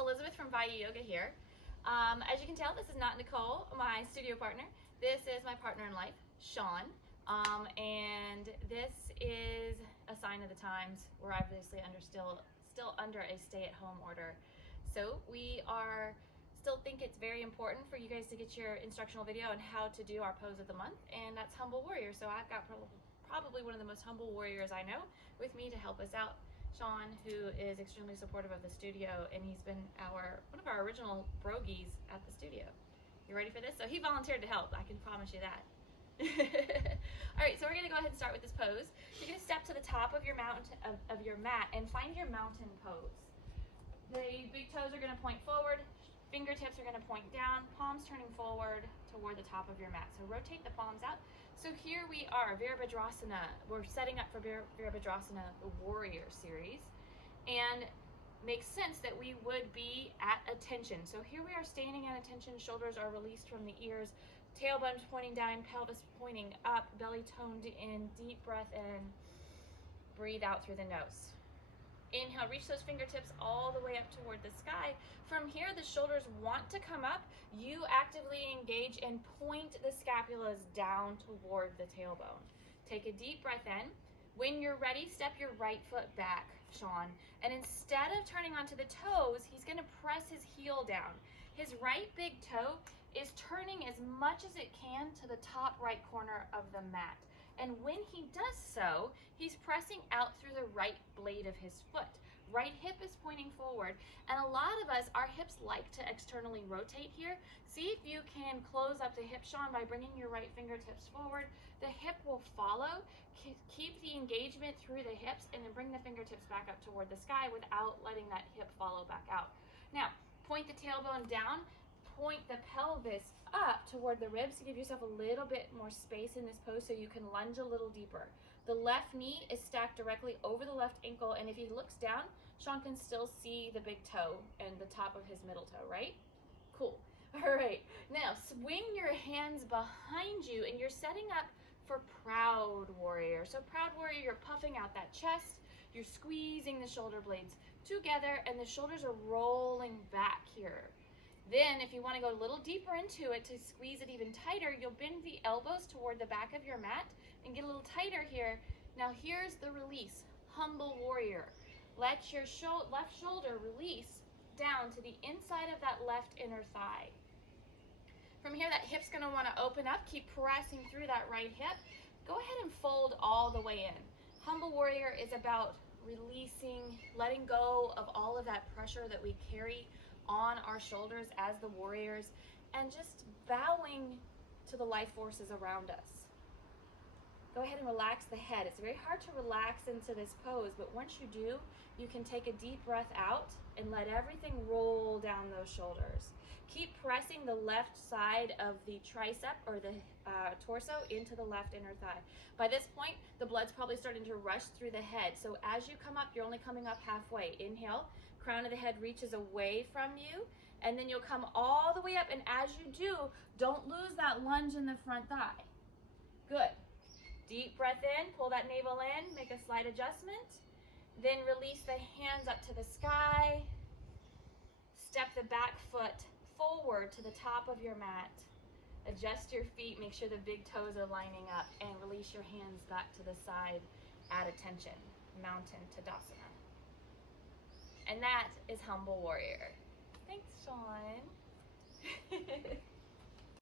Elizabeth from Bayou Yoga here. As you can tell, this is not Nicole, my studio partner. This is my partner in life, Shawn. And this is a sign of the times. We're obviously still under a stay-at-home order. So we still think it's very important for you guys to get your instructional video on how to do our pose of the month, and that's Humble Warrior. So I've got probably one of the most humble warriors I know with me to help us out, Shawn, who is extremely supportive of the studio, and he's been one of our original brogies at the studio. You ready for this? So he volunteered to help, I can promise you that. All right, so we're gonna go ahead and start with this pose. You're gonna step to the top of your your mat and find your mountain pose. The big toes are gonna point forward, fingertips are gonna point down, palms turning forward toward the top of your mat. So rotate the palms out. So here we are, Virabhadrasana. We're setting up for Virabhadrasana, the warrior series. And makes sense that we would be at attention. So here we are standing at attention, shoulders are released from the ears, tailbone pointing down, pelvis pointing up, belly toned in, deep breath in, breathe out through the nose. Inhale, reach those fingertips all the way up toward the sky. From here, the shoulders want to come up. You actively engage and point the scapulas down toward the tailbone. Take a deep breath in. When you're ready, step your right foot back, Shawn. And instead of turning onto the toes, he's gonna press his heel down. His right big toe is turning as much as it can to the top right corner of the mat. And when he does so, he's pressing out through the right blade of his foot. Right hip is pointing forward. And a lot of us, our hips like to externally rotate here. See if you can close up the hip, Shawn, by bringing your right fingertips forward. The hip will follow. Keep the engagement through the hips and then bring the fingertips back up toward the sky without letting that hip follow back out. Now, point the tailbone down. Point the pelvis up toward the ribs to give yourself a little bit more space in this pose so you can lunge a little deeper. The left knee is stacked directly over the left ankle, and if he looks down, Shawn can still see the big toe and the top of his middle toe, right? Cool. All right, now swing your hands behind you and you're setting up for Proud Warrior. So Proud Warrior, you're puffing out that chest, you're squeezing the shoulder blades together, and the shoulders are rolling back here. Then if you want to go a little deeper into it to squeeze it even tighter, you'll bend the elbows toward the back of your mat and get a little tighter here. Now here's the release, Humble Warrior. Let your left shoulder release down to the inside of that left inner thigh. From here, that hip's going to want to open up. Keep pressing through that right hip. Go ahead and fold all the way in. Humble Warrior is about releasing, letting go of all of that pressure that we carry on our shoulders as the warriors, and just bowing to the life forces around us. Go ahead and relax the head. It's very hard to relax into this pose, but once you do, you can take a deep breath out and let everything roll down those shoulders. Keep pressing the left side of the tricep or the torso into the left inner thigh. By this point, the blood's probably starting to rush through the head. So as you come up, you're only coming up halfway. Inhale, crown of the head reaches away from you, and then you'll come all the way up. And as you do, don't lose that lunge in the front thigh. Good. Deep breath in, pull that navel in, make a slight adjustment. Then release the hands up to the sky. Step the back foot forward to the top of your mat. Adjust your feet, make sure the big toes are lining up, and release your hands back to the side at attention, Mountain Tadasana. And that is Humble Warrior. Thanks, Shawn.